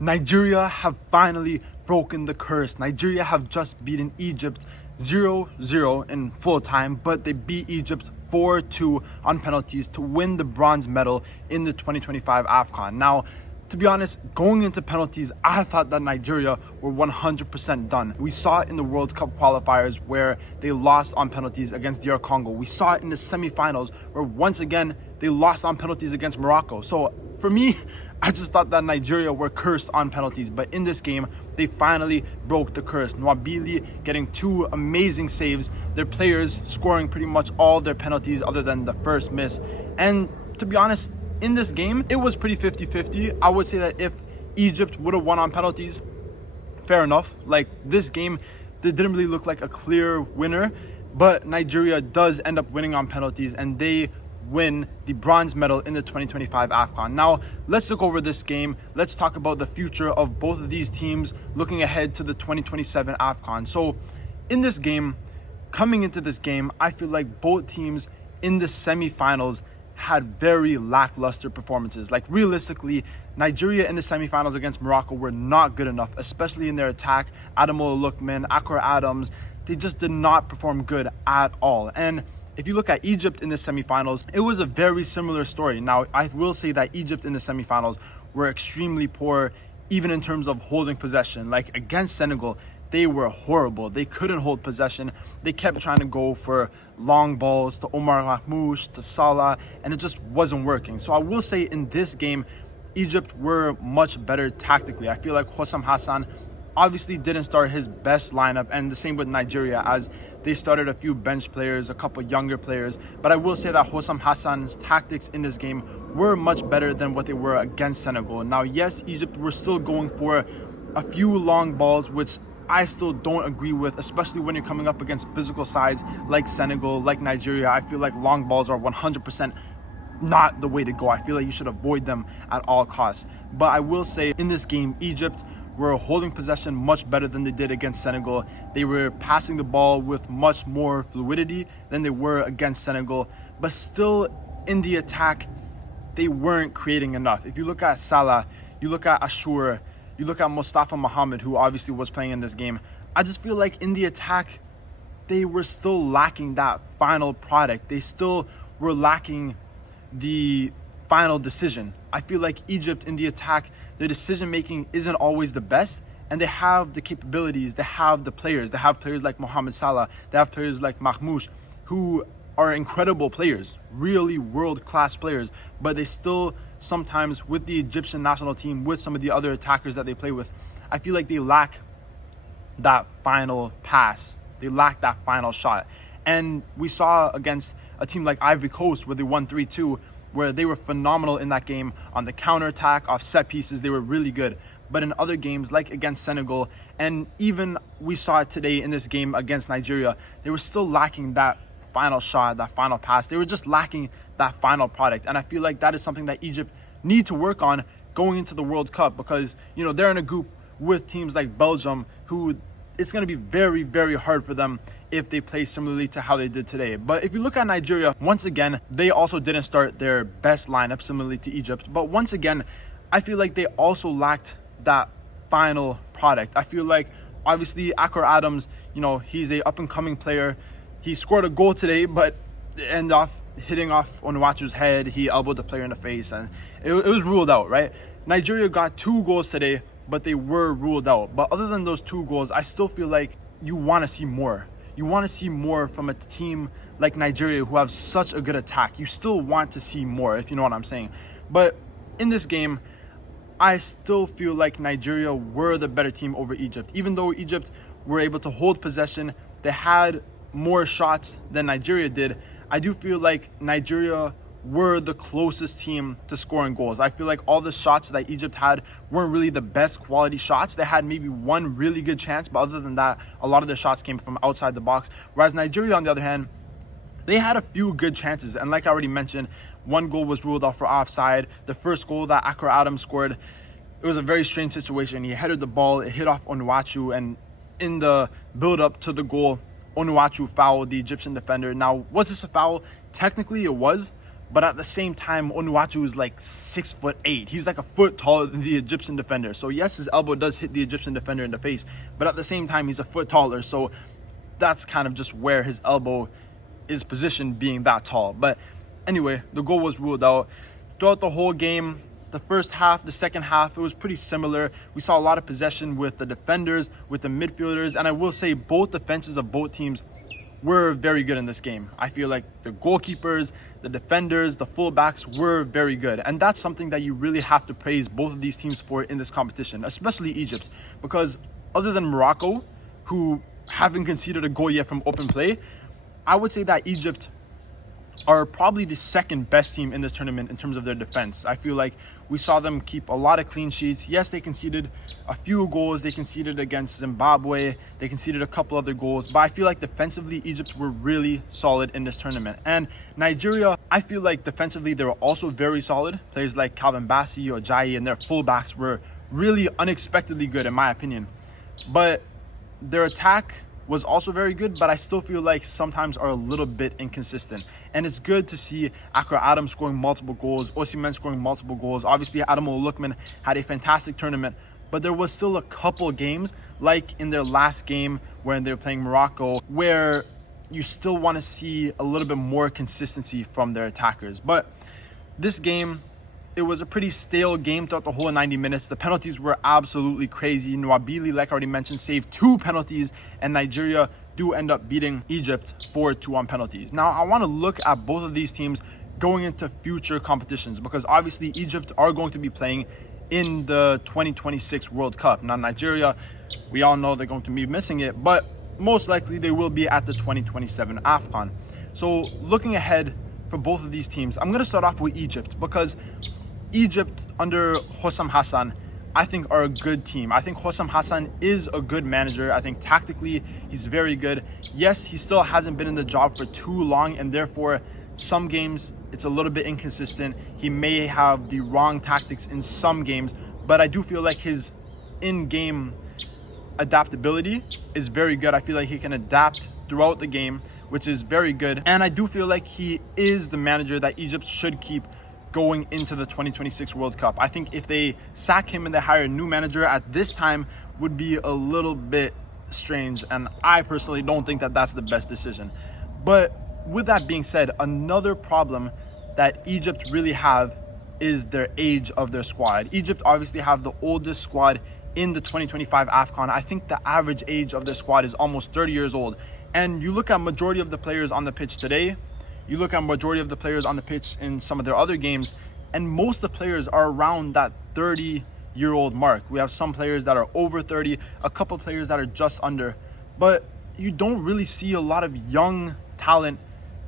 Nigeria have finally broken the curse. Nigeria have just beaten Egypt 0-0 in full time, but they beat Egypt 4-2 on penalties to win the bronze medal in the 2025 AFCON. Now, to be honest, going into penalties, I thought that Nigeria were 100% done. We saw it in the World Cup qualifiers where they lost on penalties against DR Congo. We saw it in the semifinals where once again they lost on penalties against Morocco. So for me, I just thought that Nigeria were cursed on penalties, but in this game, they finally broke the curse. Nwabili getting two amazing saves, their players scoring pretty much all their penalties other than the first miss. And to be honest, in this game, it was pretty 50-50. I would say that if Egypt would have won on penalties, fair enough. Like this game, they didn't really look like a clear winner, but Nigeria does end up winning on penalties and they win the bronze medal in the 2025 AFCON. Now, let's look over this game. Let's talk about the future of both of these teams looking ahead to the 2027 AFCON. So in this game, coming into this game, I feel like both teams in the semifinals had very lackluster performances. Like realistically, Nigeria in the semifinals against Morocco were not good enough, especially in their attack. Ademola Lookman, Akor Adams, they just did not perform good at all. And if you look at Egypt in the semifinals, it was a very similar story. Now, I will say that Egypt in the semifinals were extremely poor, even in terms of holding possession. Like against Senegal, they were horrible. They couldn't hold possession. They kept trying to go for long balls to Omar Mahmoud, to Salah, and it just wasn't working. So I will say in this game, Egypt were much better tactically. I feel like Hossam Hassan obviously didn't start his best lineup, and the same with Nigeria as they started a few bench players, a couple younger players. But I will say that Hossam Hassan's tactics in this game were much better than what they were against Senegal. Now, yes, Egypt were still going for a few long balls, which I still don't agree with, especially when you're coming up against physical sides like Senegal, like Nigeria. I feel like long balls are 100% not the way to go. I feel like you should avoid them at all costs. But I will say in this game, Egypt were holding possession much better than they did against Senegal. They were passing the ball with much more fluidity than they were against Senegal. But still in the attack, they weren't creating enough. If you look at Salah, you look at Ashur, you look at Mustafa Mohamed, who obviously was playing in this game, I just feel like in the attack, they were still lacking that final product. They still were lacking the final decision. I feel like Egypt in the attack, their decision making isn't always the best, and they have the capabilities, they have the players. They have players like Mohamed Salah, they have players like Mahmoud, who are incredible players, really world-class players, but they still sometimes, with the Egyptian national team, with some of the other attackers that they play with, I feel like they lack that final pass. They lack that final shot. And we saw against a team like Ivory Coast where they won 3-2, where they were phenomenal in that game on the counterattack, off set pieces, they were really good. But in other games, like against Senegal, and even we saw it today in this game against Nigeria, they were still lacking that final shot, that final pass. They were just lacking that final product. And I feel like that is something that Egypt need to work on going into the World Cup, because, you know, they're in a group with teams like Belgium, who it's going to be very, very hard for them if they play similarly to how they did today. But if you look at Nigeria, once again, they also didn't start their best lineup similarly to Egypt. But once again, I feel like they also lacked that final product. I feel like obviously Akor Adams, you know, he's a up and coming player. He scored a goal today, but it ended off hitting off Onuachu's head. He elbowed the player in the face, and it was ruled out, right? Nigeria got 2 goals today, but they were ruled out. But other than those 2 goals, I still feel like you want to see more. You want to see more from a team like Nigeria who have such a good attack. You still want to see more, if you know what I'm saying. But in this game, I still feel like Nigeria were the better team over Egypt. Even though Egypt were able to hold possession, they had more shots than Nigeria did. I do feel like Nigeria were the closest team to scoring goals. I feel like all the shots that Egypt had weren't really the best quality shots. They had maybe one really good chance, but other than that, a lot of their shots came from outside the box. Whereas Nigeria, on the other hand, they had a few good chances. And like I already mentioned, one goal was ruled out for offside. The first goal that Akor Adams scored, it was a very strange situation. He headed the ball, it hit off Onuachu, and in the build-up to the goal, Onuachu fouled the Egyptian defender. Now, was this a foul? Technically, it was, But at the same time, Onuachu is like 6'8". He's like a foot taller than the Egyptian defender. So yes, his elbow does hit the Egyptian defender in the face, but at the same time, he's a foot taller. So that's kind of just where his elbow is positioned, being that tall. But anyway, the goal was ruled out. Throughout the whole game, the first half, the second half, it was pretty similar. We saw a lot of possession with the defenders, with the midfielders, and I will say both defenses of both teams were very good in this game. I feel like the goalkeepers, the defenders, the fullbacks were very good. And that's something that you really have to praise both of these teams for in this competition, especially Egypt, because other than Morocco, who haven't conceded a goal yet from open play, I would say that Egypt are probably the second best team in this tournament in terms of their defense. I feel like we saw them keep a lot of clean sheets. Yes, they conceded a few goals. They conceded against Zimbabwe. They conceded a couple other goals. But I feel like defensively, Egypt were really solid in this tournament. And Nigeria, I feel like defensively, they were also very solid. Players like Calvin Bassey, Ojayi, and their fullbacks were really unexpectedly good, in my opinion. But their attack was also very good, but I still feel like sometimes are a little bit inconsistent. And it's good to see Akra Adams scoring multiple goals, Osimhen scoring multiple goals. Obviously, Ademola Lookman had a fantastic tournament, but there was still a couple games, like in their last game when they were playing Morocco, where you still want to see a little bit more consistency from their attackers. But this game, it was a pretty stale game throughout the whole 90 minutes. The penalties were absolutely crazy. Nwabili, like I already mentioned, saved 2 penalties, and Nigeria do end up beating Egypt 4-2 on penalties. Now, I want to look at both of these teams going into future competitions, because obviously Egypt are going to be playing in the 2026 World Cup. Now, Nigeria, we all know they're going to be missing it, but most likely they will be at the 2027 AFCON. So looking ahead for both of these teams, I'm going to start off with Egypt, because Egypt under Hossam Hassan, I think, are a good team. I think Hossam Hassan is a good manager. I think tactically he's very good. Yes, he still hasn't been in the job for too long, and therefore some games it's a little bit inconsistent. He may have the wrong tactics in some games, but I do feel like his in-game adaptability is very good. I feel like he can adapt throughout the game, which is very good. And I do feel like he is the manager that Egypt should keep going into the 2026 World Cup. I think if they sack him and they hire a new manager at this time would be a little bit strange, and I personally don't think that that's the best decision. But with that being said, another problem that Egypt really have is their age of their squad. Egypt obviously have the oldest squad in the 2025 AFCON. I think the average age of their squad is almost 30 years old. And you look at majority of the players on the pitch today, you look at majority of the players on the pitch in some of their other games, and most of the players are around that 30-year-old mark. We have some players that are over 30, a couple players that are just under, but you don't really see a lot of young talent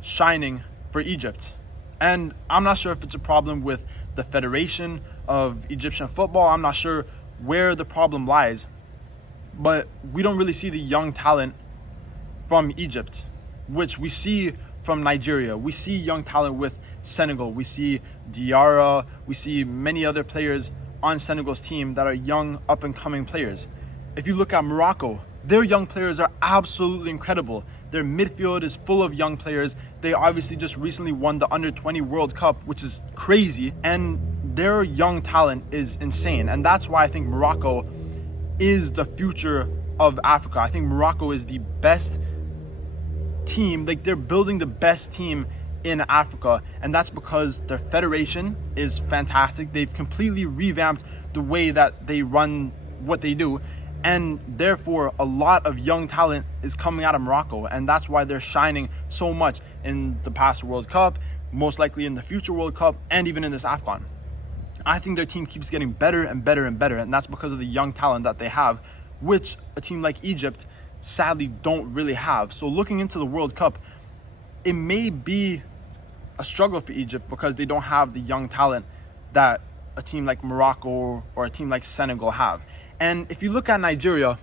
shining for Egypt. And I'm not sure if it's a problem with the Federation of Egyptian Football. I'm not sure where the problem lies, but we don't really see the young talent from Egypt, which we see from Nigeria. We see young talent with Senegal. We see Diarra. We see many other players on Senegal's team that are young, up-and-coming players. If you look at Morocco, their young players are absolutely incredible. Their midfield is full of young players. They obviously just recently won the Under-20 World Cup, which is crazy, and their young talent is insane. And that's why I think Morocco is the future of Africa. I think Morocco is the best team. Like, they're building the best team in Africa, and that's because their federation is fantastic. They've completely revamped the way that they run what they do, and therefore a lot of young talent is coming out of Morocco, and that's why they're shining so much in the past World Cup, most likely in the future World Cup, and even in this AFCON. I think their team keeps getting better and better and better, and that's because of the young talent that they have, which a team like Egypt sadly don't really have. So looking into the World Cup, it may be a struggle for Egypt because they don't have the young talent that a team like Morocco or a team like Senegal have. And if you look at Nigeria,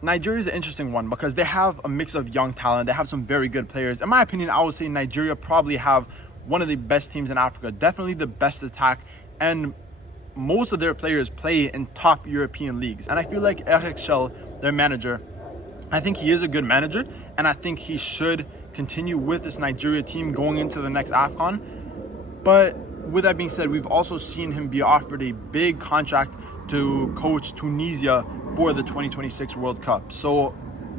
Nigeria is an interesting one because they have a mix of young talent. They have some very good players. In my opinion, I would say Nigeria probably have one of the best teams in Africa, definitely the best attack, and most of their players play in top European leagues. And I feel like Eric Schell, their manager, I think he is a good manager, and I think he should continue with this Nigeria team going into the next AFCON. But with that being said, we've also seen him be offered a big contract to coach Tunisia for the 2026 World Cup. So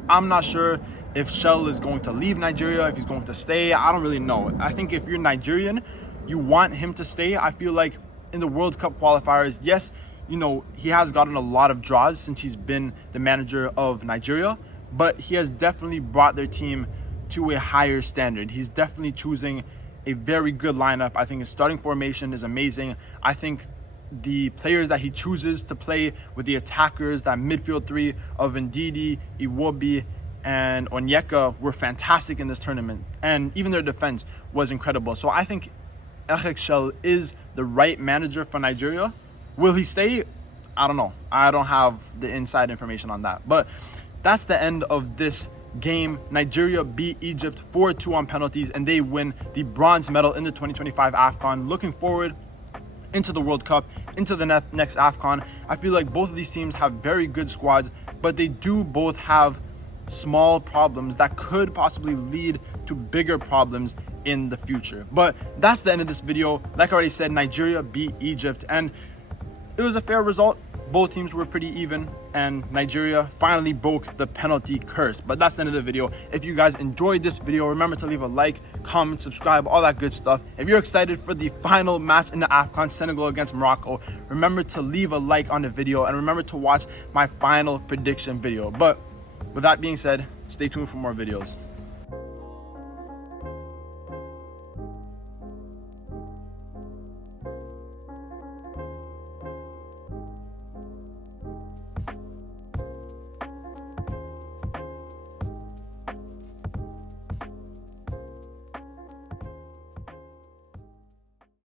I'm not sure if Shell is going to leave Nigeria, if he's going to stay. I don't really know. I think if you're Nigerian, you want him to stay. I feel like in the World Cup qualifiers, yes, you know, he has gotten a lot of draws since he's been the manager of Nigeria, but he has definitely brought their team to a higher standard. He's definitely choosing a very good lineup. I think his starting formation is amazing. I think the players that he chooses to play with the attackers, that midfield three of Ndidi, Iwobi, and Onyeka were fantastic in this tournament. And even their defense was incredible. So I think Eric Shell is the right manager for Nigeria. Will he stay? I don't know. I don't have the inside information on that. But that's the end of this game. Nigeria beat Egypt 4-2 on penalties, and they win the bronze medal in the 2025 AFCON. Looking forward into the World Cup, into the next AFCON. I feel like both of these teams have very good squads, but they do both have small problems that could possibly lead to bigger problems in the future. But that's the end of this video. Like I already said, Nigeria beat Egypt, and it was a fair result. Both teams were pretty even, and Nigeria finally broke the penalty curse. But that's the end of the video. If you guys enjoyed this video, remember to leave a like, comment, subscribe, all that good stuff. If you're excited for the final match in the AFCON, Senegal against Morocco, remember to leave a like on the video, and remember to watch my final prediction video. But with that being said, stay tuned for more videos.